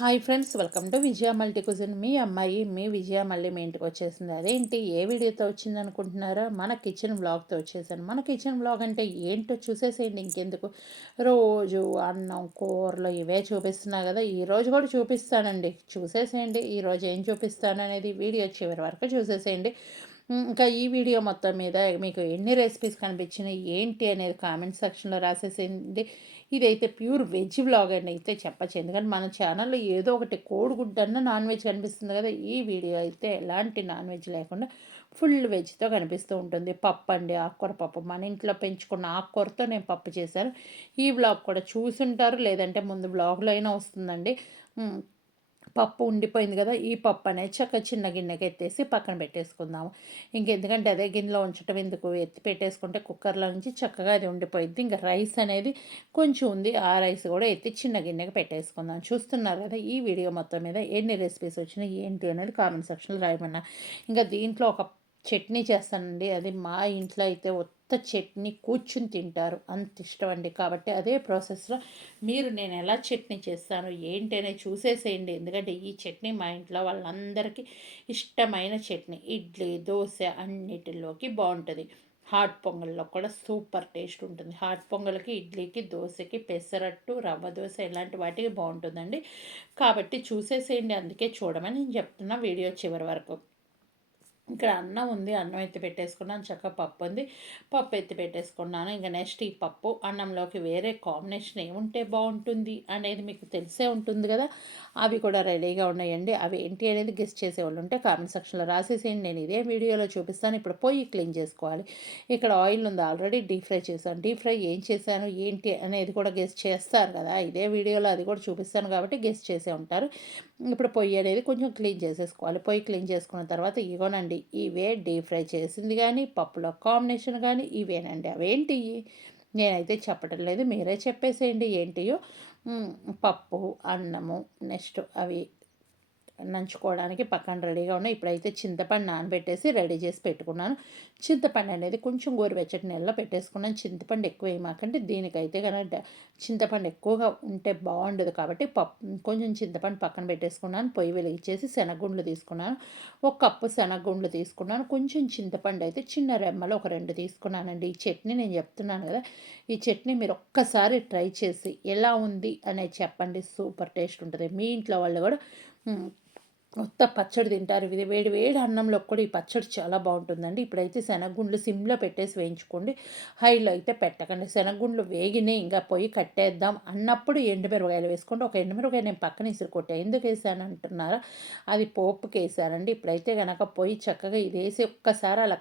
Hi friends, welcome to Vijaya multi cuisine. మీ అమ్మాయి మీ విజయ మళ్ళీ మీ ఇంటికి వచ్చేసింది. అదేంటి, ఏ వీడియోతో వచ్చింది అనుకుంటున్నారా? మన కిచెన్ వ్లాగ్తో వచ్చేసాను. మన కిచెన్ వ్లాగ్ అంటే ఏంటో చూసేసేయండి. ఇంకెందుకు, రోజు అన్నం కూరలు ఇవే చూపిస్తున్నా కదా, ఈరోజు కూడా చూపిస్తానండి. చూసేసేయండి ఈరోజు ఏం చూపిస్తాను అనేది వీడియో చివరి వరకు చూసేసేయండి. ఇంకా ఈ వీడియో మొత్తం మీద మీకు ఎన్ని రెసిపీస్ కనిపించినాయి ఏంటి అనేది కామెంట్ సెక్షన్లో రాసేసేయండి. ఇదైతే ప్యూర్ వెజ్ వ్లాగ్ అని అయితే చెప్పచ్చు. ఎందుకంటే మన ఛానల్లో ఏదో ఒకటి కోడిగుడ్డన్న నాన్ వెజ్ కనిపిస్తుంది కదా. ఈ వీడియో అయితే ఎలాంటి నాన్ వెజ్ లేకుండా ఫుల్ వెజ్తో కనిపిస్తూ ఉంటుంది. పప్పు అండి, ఆకుకూర పప్పు. మన ఇంట్లో పెంచుకున్న ఆకుకూరతో నేను పప్పు చేశాను. ఈ వ్లాగ్ కూడా చూసుంటారు, లేదంటే ముందు వ్లాగ్లో అయినా వస్తుందండి. పప్పు ఉండిపోయింది కదా, ఈ పప్పు అనేది చక్కగా చిన్న గిన్నెకి ఎత్తేసి పక్కన పెట్టేసుకుందాము. ఇంకెందుకంటే అదే గిన్నెలో ఉంచడం ఎందుకు, ఎత్తి పెట్టేసుకుంటే కుక్కర్లో నుంచి చక్కగా అది ఉండిపోయింది. ఇంకా రైస్ అనేది కొంచెం ఉంది, ఆ రైస్ కూడా ఎత్తి చిన్న గిన్నెకి పెట్టేసుకుందాం. చూస్తున్నారు కదా ఈ వీడియో మొత్తం మీద ఎన్ని రెసిపీస్ వచ్చినాయి ఏంటి అనేది కామెంట్ సెక్షన్లో రాయమన్నా. ఇంకా దీంట్లో ఒక చట్నీ చేస్తానండి. అది మా ఇంట్లో అయితే ఉత్త చట్నీ కూర్చుని తింటారు, అంత ఇష్టం అండి. కాబట్టి అదే ప్రాసెస్లో మీరు నేను ఎలా చట్నీ చేస్తాను ఏంటి అనేది చూసేసేయండి. ఎందుకంటే ఈ చట్నీ మా ఇంట్లో వాళ్ళందరికీ ఇష్టమైన చట్నీ. ఇడ్లీ దోశ అన్నిటిలోకి బాగుంటుంది. హాట్ పొంగల్లో కూడా సూపర్ టేస్ట్ ఉంటుంది. హాట్ పొంగల్కి, ఇడ్లీకి, దోశకి, పెసరట్టు, రవ్వ దోశ ఇలాంటి వాటికి బాగుంటుందండి. కాబట్టి చూసేసేయండి, అందుకే చూడమని నేను చెప్తున్నా వీడియో చివరి వరకు. ఇక్కడ అన్నం ఉంది, అన్నం ఎత్తి పెట్టేసుకున్నాను. చక్కగా పప్పు ఉంది, పప్పు ఎత్తి పెట్టేసుకున్నాను. ఇంకా నెక్స్ట్ ఈ పప్పు అన్నంలోకి వేరే కాంబినేషన్ ఏముంటే బాగుంటుంది అనేది మీకు తెలిసే ఉంటుంది కదా. అవి కూడా రెడీగా ఉన్నాయండి. అవి ఏంటి అనేది గెస్ట్ చేసేవాళ్ళు ఉంటే కామెంట్ సెక్షన్లో రాసేసేయండి. నేను ఇదే వీడియోలో చూపిస్తాను. ఇప్పుడు పొయ్యి క్లీన్ చేసుకోవాలి. ఇక్కడ ఆయిల్ ఉంది, ఆల్రెడీ డీప్ ఫ్రై చేశాను. డీప్ ఫ్రై ఏం చేశాను ఏంటి అనేది కూడా గెస్ట్ చేస్తారు కదా, ఇదే వీడియోలో అది కూడా చూపిస్తాను కాబట్టి గెస్ట్ చేసే ఉంటారు. ఇప్పుడు పొయ్యి అనేది కొంచెం క్లీన్ చేసేసుకోవాలి. పొయ్యి క్లీన్ చేసుకున్న తర్వాత ఇగోనండి, ఇవే డీప్ ఫ్రై చేసింది కానీ, పప్పులో కాంబినేషన్ కానీ ఇవేనండి. అవేంటి నేనైతే చెప్పడం లేదు, మీరే చెప్పేసేయండి ఏంటియో. పప్పు, అన్నము, నెక్స్ట్ అవి నంచుకోవడానికి పక్కన రెడీగా ఉన్నాయి. ఇప్పుడైతే చింతపండు నానబెట్టేసి రెడీ చేసి పెట్టుకున్నాను. చింతపండు అనేది కొంచెం గోరువెచ్చటి నీళ్ళలో పెట్టేసుకున్నాను. చింతపండు ఎక్కువ వేయమాకండి, దీనికైతే కనుక చింతపండు ఎక్కువగా ఉంటే బాగుండదు. కాబట్టి కొంచెం చింతపండు పక్కన పెట్టేసుకున్నాను. పొయ్యి వెలిగించేసి శనగగుండ్లు తీసుకున్నాను. ఒక కప్పు శనగగుండ్లు తీసుకున్నాను. కొంచెం చింతపండు అయితే చిన్న రెమ్మలు ఒక 2 తీసుకున్నానండి. ఈ చట్నీ నేను చెప్తున్నాను కదా, ఈ చట్నీ మీరు ఒక్కసారి ట్రై చేసి ఎలా ఉంది అనేది చెప్పండి. సూపర్ టేస్ట్ ఉంటుంది. మీ ఇంట్లో వాళ్ళు కూడా ఉత్త పచ్చడి తింటారు. ఇది వేడి వేడి అన్నంలో కూడా ఈ పచ్చడి చాలా బాగుంటుందండి. ఇప్పుడైతే శనగగుండ్లు సిమ్లో పెట్టేసి వేయించుకోండి, హైలో అయితే పెట్టకండి. శనగగుండ్లు వేగినాయి, ఇంకా పొయ్యి కట్టేద్దాం అన్నప్పుడు ఎండుమిరపకాయలు వేసుకోండి. ఒక ఎండుమిరపకాయ నేను పక్కన ఇసురు కొట్టాను. ఎందుకు వేసాను అంటున్నారా, అది పోపుకి వేసానండి. ఇప్పుడైతే కనుక పొయ్యి చక్కగా ఇది వేసి ఒక్కసారి అలా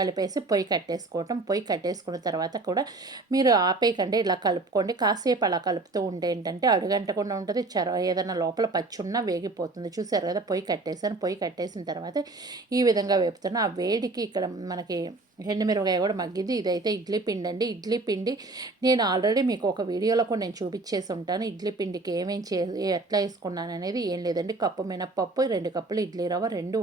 కలిపేసి పొయ్యి కట్టేసుకోవటం. పొయ్యి కట్టేసుకున్న తర్వాత కూడా మీరు ఆపేయకండి, ఇలా కలుపుకోండి. కాసేపు అలా కలుపుతూ ఉంటే ఏంటంటే అడుగంటకుండా ఉంటుంది, ఏదైనా లోపల పచ్చి ఉన్నా వేగిపోతుంది. చూసారు కదా, పొయ్యి కట్టేసాను. పొయ్యి కట్టేసిన తర్వాత ఈ విధంగా వేపుతాను. ఆ వేడికి ఇక్కడ మనకి ఎండుమిరపకాయ కూడా మగ్గిద్ది. ఇదైతే ఇడ్లీ పిండి అండి. ఇడ్లీ పిండి నేను ఆల్రెడీ మీకు ఒక వీడియోలో కూడా నేను చూపించేసి ఉంటాను. ఇడ్లీ పిండికి ఎట్లా వేసుకున్నాను అనేది. ఏం లేదండి, కప్పు మినప్పప్పు, 2 కప్పులు ఇడ్లీ రవ్వ, రెండు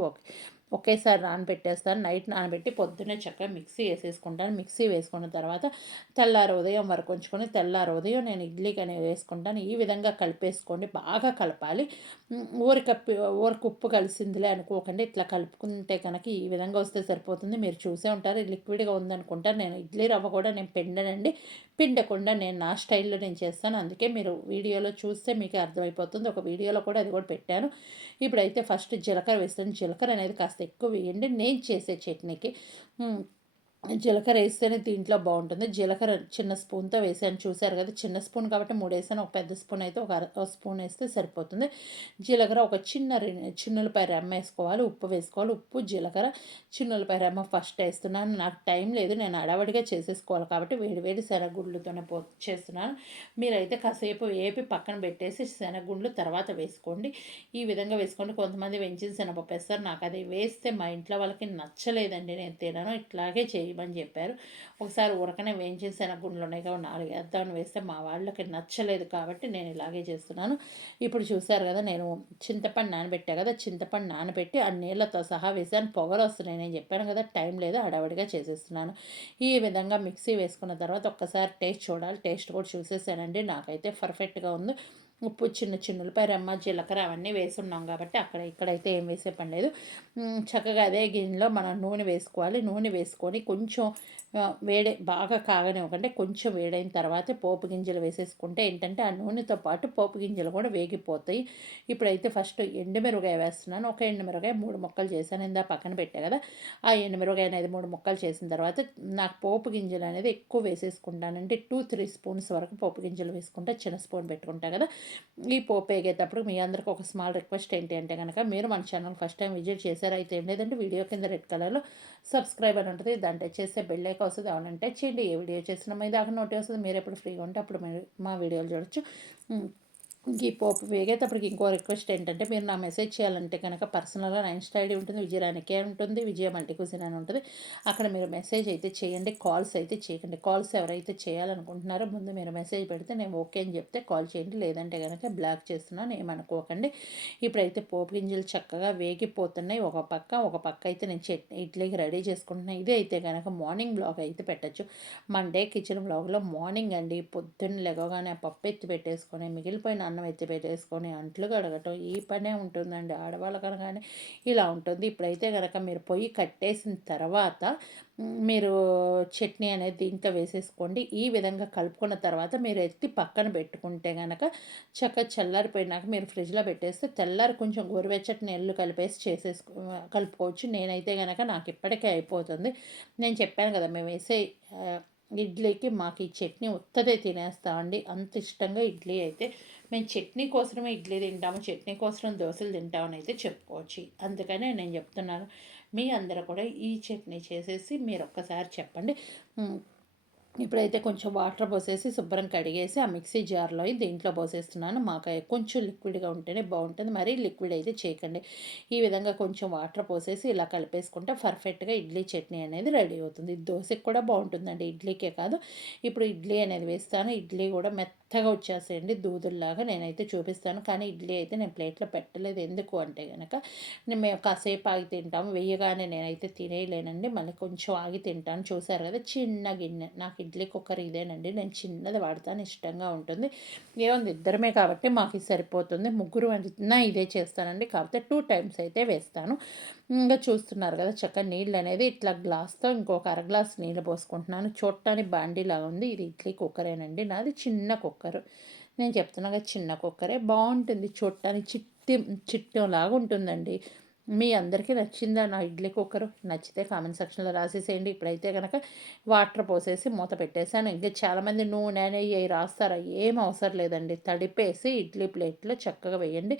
ఒకేసారి నానబెట్టేస్తాను. నైట్ నానబెట్టి పొద్దున్నే చక్కగా మిక్సీ వేసేసుకుంటాను. మిక్సీ వేసుకున్న తర్వాత తెల్లారి ఉదయం వరకు ఉంచుకొని తెల్లారి ఉదయం నేను ఇడ్లీకి అనేవి వేసుకుంటాను. ఈ విధంగా కలిపేసుకోండి, బాగా కలపాలి. ఊరికి ఉప్పు కలిసిందిలే అనుకోకండి, ఇట్లా కలుపుకుంటే కనుక ఈ విధంగా వస్తే సరిపోతుంది. మీరు చూసే ఉంటారు, లిక్విడ్గా ఉందనుకుంటారు. నేను ఇడ్లీ రవ్వ కూడా నేను పిండనండి, పిండకుండా నేను నా స్టైల్లో నేను చేస్తాను. అందుకే మీరు వీడియోలో చూస్తే మీకు అర్థమైపోతుంది. ఒక వీడియోలో కూడా అది కూడా పెట్టాను. ఇప్పుడైతే ఫస్ట్ జీలకర్ర వేస్తాను. జీలకర్ర అనేది కాస్త ఎక్కువ వేయండి నేను చేసే చట్నీకి. జీలకర్ర వేస్తేనే దీంట్లో బాగుంటుంది. జీలకర్ర చిన్న స్పూన్తో వేసాను, చూసారు కదా. చిన్న స్పూన్ కాబట్టి 3 వేసాను. ఒక పెద్ద స్పూన్ అయితే ఒక స్పూన్ వేస్తే సరిపోతుంది. జీలకర్ర ఒక చిన్నులపై రెమ్మ వేసుకోవాలి. ఉప్పు వేసుకోవాలి. ఉప్పు, జీలకర్ర, చిన్నులపై రెమ్మ ఫస్ట్ వేస్తున్నాను. నాకు టైం లేదు, నేను అడవడిగా చేసేసుకోవాలి కాబట్టి వేడి వేడి శనగగుండ్లతోనే చేస్తున్నాను. మీరైతే కాసేపు వేపి పక్కన పెట్టేసి శనగగుండ్లు తర్వాత వేసుకోండి. ఈ విధంగా వేసుకోండి. కొంతమంది వేయించిన శనగపప్పు వేస్తారు, నాకు అది వేస్తే మా ఇంట్లో వాళ్ళకి నచ్చలేదండి, నేను తినను, ఇట్లాగే చేయమని చెప్పారు. ఒకసారి ఉరకనే వేయించిన శనగగుండ్లు ఉన్నాయి కాబట్టి 4 వేద్దామని వేస్తే మా వాళ్ళకి నచ్చలేదు కాబట్టి నేను ఇలాగే చేస్తున్నాను. ఇప్పుడు చూశారు కదా, నేను చింతపండు నానబెట్టా కదా, చింతపండు నానబెట్టి ఆ నీళ్ళతో సహా వేసాను. పొగలు వస్తున్నాయి, నేను చెప్పాను కదా టైం లేదు, హడావిడిగా చేసేస్తున్నాను. ఈ విధంగా మిక్సీ వేసుకున్న తర్వాత ఒక్కసారి టేస్ట్ చూడాలి. టేస్ట్ కూడా చూసేసానండి, నాకైతే పర్ఫెక్ట్గా ఉంది. ఉప్పు, చిన్న చిన్నులపాయ రెమ్మ, జీలకర్ర అవన్నీ వేసున్నాం కాబట్టి ఇక్కడైతే ఏం వేసే పని లేదు. చక్కగా అదే గిన్నెలో మనం నూనె వేసుకోవాలి. నూనె వేసుకొని కొంచెం బాగా కాగనివ్వకండి. కొంచెం వేడైన తర్వాత పోపు గింజలు వేసేసుకుంటే ఏంటంటే ఆ నూనెతో పాటు పోపు గింజలు కూడా వేగిపోతాయి. ఇప్పుడైతే ఫస్ట్ ఎండుమిరపకాయ వేస్తున్నాను. ఒక ఎండుమిరపకాయ 3 ముక్కలు చేశాను. పక్కన పెట్టా కదా, ఆ ఎండుమిరపకాయ అనేది 3 ముక్కలు చేసిన తర్వాత నాకు పోపు గింజలు అనేది ఎక్కువ వేసేసుకుంటానంటే 2-3 స్పూన్స్ వరకు పోపు గింజలు వేసుకుంటా. చిన్న స్పూన్ పెట్టుకుంటా కదా. ఈ పోపు వేగేటప్పుడు మీ అందరికి ఒక స్మాల్ రిక్వెస్ట్ ఏంటి అంటే కనుక, మీరు మన ఛానల్ ఫస్ట్ టైం విజిట్ చేశారైతే ఏం లేదంటే వీడియో కింద రెడ్ కలర్లో సబ్స్క్రైబ్ అని ఉంటుంది, దాన్ని టచ్ చేస్తే బెల్ ఐకాన్ వస్తుంది. అవునంటే టచ్ చేయండి. ఏ వీడియో చేసినా మీ దాకా నోటి వస్తుంది. మీరు ఎప్పుడు ఫ్రీగా ఉంటే అప్పుడు మీరు మా వీడియోలు చూడొచ్చు. ఈ పోపు వేగేటప్పటికి ఇంకో రిక్వెస్ట్ ఏంటంటే, మీరు నా మెసేజ్ చేయాలంటే కనుక పర్సనల్గా నా ఇన్స్టా ఐడి ఉంటుంది, విజయరాణికే ఉంటుంది, విజయ మల్టీ కుజిన్ అని ఉంటుంది. అక్కడ మీరు మెసేజ్ అయితే చేయండి, కాల్స్ అయితే చేయకండి. కాల్స్ ఎవరైతే చేయాలనుకుంటున్నారో ముందు మీరు మెసేజ్ పెడితే నేను ఓకే అని చెప్తే కాల్ చేయండి, లేదంటే కనుక బ్లాక్ చేస్తున్నాను ఏమనుకోకండి. ఇప్పుడైతే పోపు గింజలు చక్కగా వేగిపోతున్నాయి. ఒక పక్క అయితే నేను ఇడ్లీకి రెడీ చేసుకుంటున్నాను. ఇది అయితే కనుక మార్నింగ్ బ్లాగ్ అయితే పెట్టచ్చు. మండే కిచెన్ బ్లాగ్లో మార్నింగ్ అండి, పొద్దున్న లెగగానే ఆ పప్పు ఎత్తి పెట్టేసుకొని మిగిలిపోయిన అన్నం ఎత్తి పెట్టేసుకొని అంట్లు కడగటం ఈ పనే ఉంటుందండి ఆడవాళ్ళ కనుకనే ఇలా ఉంటుంది. ఇప్పుడైతే కనుక మీరు పొయ్యి కట్టేసిన తర్వాత మీరు చట్నీ అనేది దీంట్లో వేసేసుకోండి. ఈ విధంగా కలుపుకున్న తర్వాత మీరు ఎత్తి పక్కన పెట్టుకుంటే కనుక చల్లారిపోయినాక మీరు ఫ్రిడ్జ్లో పెట్టేస్తే తెల్లారి కొంచెం గోరువెచ్చటి నీళ్ళు కలిపేసి కలుపుకోవచ్చు. నేనైతే కనుక నాకు ఇప్పటికే అయిపోతుంది. నేను చెప్పాను కదా, మేము వేసే ఇడ్లీకి మాకు ఈ చట్నీ ఉత్తదే తినేస్తామండి. అంత ఇష్టంగా ఇడ్లీ అయితే మేము చట్నీ కోసమే ఇడ్లీ తింటాము, చట్నీ కోసం దోశలు తింటామని అయితే చెప్పుకోవచ్చు. అందుకనే నేను చెప్తున్నాను, మీ అందరూ కూడా ఈ చట్నీ చేసేసి మీరు ఒక్కసారి చెప్పండి. ఇప్పుడైతే కొంచెం వాటర్ పోసేసి శుభ్రం కడిగేసి ఆ మిక్సీ జార్లో దీంట్లో పోసేస్తున్నాను. మాకు కొంచెం లిక్విడ్గా ఉంటేనే బాగుంటుంది, మరీ లిక్విడ్ అయితే చేయకండి. ఈ విధంగా కొంచెం వాటర్ పోసేసి ఇలా కలిపేసుకుంటే పర్ఫెక్ట్గా ఇడ్లీ చట్నీ అనేది రెడీ అవుతుంది. దోశకి కూడా బాగుంటుందండి, ఇడ్లీకే కాదు. ఇప్పుడు ఇడ్లీ అనేది వేస్తాను. ఇడ్లీ కూడా మెత్తగా వచ్చేసేయండి దూదుల్లాగా. నేనైతే చూపిస్తాను, కానీ ఇడ్లీ అయితే నేను ప్లేట్లో పెట్టలేదు. ఎందుకు అంటే కనుక మేము కాసేపు ఆగి తింటాము, వేయగానే నేనైతే తినేయలేనండి, మళ్ళీ కొంచెం ఆగి తింటాను. చూసారు కదా, చిన్న గిన్నె నాకు ఇడ్లీ కుక్కర్ ఇదేనండి, నేను చిన్నది వాడతాను, ఇష్టంగా ఉంటుంది. ఏముంది, ఇద్దరమే కాబట్టి మాకు ఇది సరిపోతుంది. ముగ్గురు వండినా ఇదే చేస్తానండి, కాకపోతే 2 టైమ్స్ అయితే వేస్తాను. ఇంకా చూస్తున్నారు కదా, చక్కగా నీళ్ళు అనేది ఇట్లా గ్లాస్తో ఇంకొక అర గ్లాస్ నీళ్ళు పోసుకుంటున్నాను. చూడటానికి బాండీలాగా ఉంది, ఇది ఇడ్లీ కుక్కరేనండి, నాది చిన్న కుక్కరు. నేను చెప్తున్నా కదా, చిన్న కుక్కరే బాగుంటుంది, చూడటానికి చిట్టంలాగా ఉంటుందండి. మీ అందరికీ నచ్చిందా నా ఇడ్లీ కుక్కరు? నచ్చితే కామెంట్ సెక్షన్లో రాసేసేయండి. ఇప్పుడైతే కనుక వాటర్ పోసేసి మూత పెట్టేసాను. ఇంకా చాలామంది నూనె నెయ్యి రాస్తారా, ఏం అవసరం లేదండి, తడిపేసి ఇడ్లీ ప్లేట్లో చక్కగా వేయండి.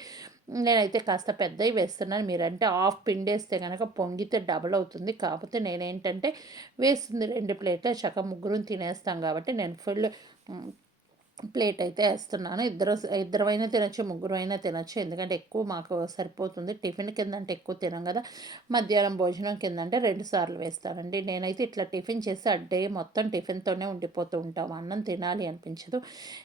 నేనైతే కాస్త పెద్దవి వేస్తున్నాను. మీరంటే హాఫ్ పిండేస్తే కనుక పొంగితే డబల్ అవుతుంది. కాకపోతే నేనేంటంటే వేస్తుంది 2 ప్లేట్లే, చక్కగా ముగ్గురు తినేస్తాం కాబట్టి నేను ఫుల్ ప్లేట్ అయితే వేస్తున్నాను. ఇద్దరమైనా తినొచ్చు, ముగ్గురు అయినా తినొచ్చు, ఎందుకంటే ఎక్కువ మాకు సరిపోతుంది. టిఫిన్ కింద అంటే ఎక్కువ తినం కదా, మధ్యాహ్నం భోజనం కింద అంటే 2 సార్లు వేస్తానండి. నేనైతే ఇట్లా టిఫిన్ చేసి ఆ డే మొత్తం టిఫిన్తోనే ఉండిపోతూ ఉంటాం, అన్నం తినాలి అనిపించదు.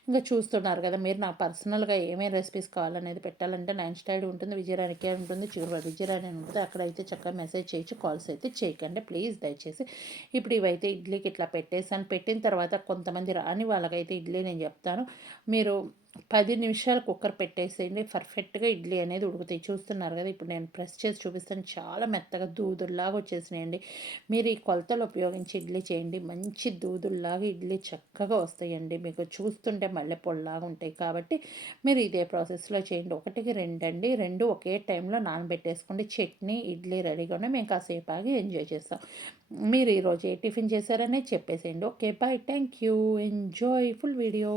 ఇంకా చూస్తున్నారు కదా, మీరు నా పర్సనల్గా ఏమేమి రెసిపీస్ కావాలనేది పెట్టాలంటే నా ఇన్స్టా ఐడి ఉంటుంది, విజయరాణికే ఉంటుంది, విజయరాణి అని ఉంటుంది. అక్కడైతే చక్కగా మెసేజ్ చేయొచ్చు, కాల్స్ అయితే చేయకండి ప్లీజ్ దయచేసి. ఇప్పుడు ఇవైతే ఇడ్లీకి ఇట్లా పెట్టేసాను. పెట్టిన తర్వాత కొంతమంది రాని వాళ్ళకైతే ఇడ్లీ నేను చెప్తాను, మీరు 10 నిమిషాలు కుక్కర్ పెట్టేసేయండి, పర్ఫెక్ట్గా ఇడ్లీ అనేది ఉడుకుతాయి. చూస్తున్నారు కదా, ఇప్పుడు నేను ప్రెస్ చేసి చూపిస్తాను, చాలా మెత్తగా దూదుల్లాగా వచ్చేసినాయండి. మీరు ఈ కొలతలు ఉపయోగించి ఇడ్లీ చేయండి, మంచి దూదుల్లాగా ఇడ్లీ చక్కగా వస్తాయండి. మీకు చూస్తుంటే మల్లెపూలలాగా ఉంటాయి, కాబట్టి మీరు ఇదే ప్రాసెస్లో చేయండి. 1కి 2 అండి, 2 ఒకే టైంలో నానబెట్టేసుకోండి. చట్నీ ఇడ్లీ రెడీగానే మేము కాసేపు ఆగి ఎంజాయ్ చేస్తాం. మీరు ఈరోజు ఏ టిఫిన్ చేశారనే చెప్పేసేయండి. Okay bye, thank you, enjoy full video.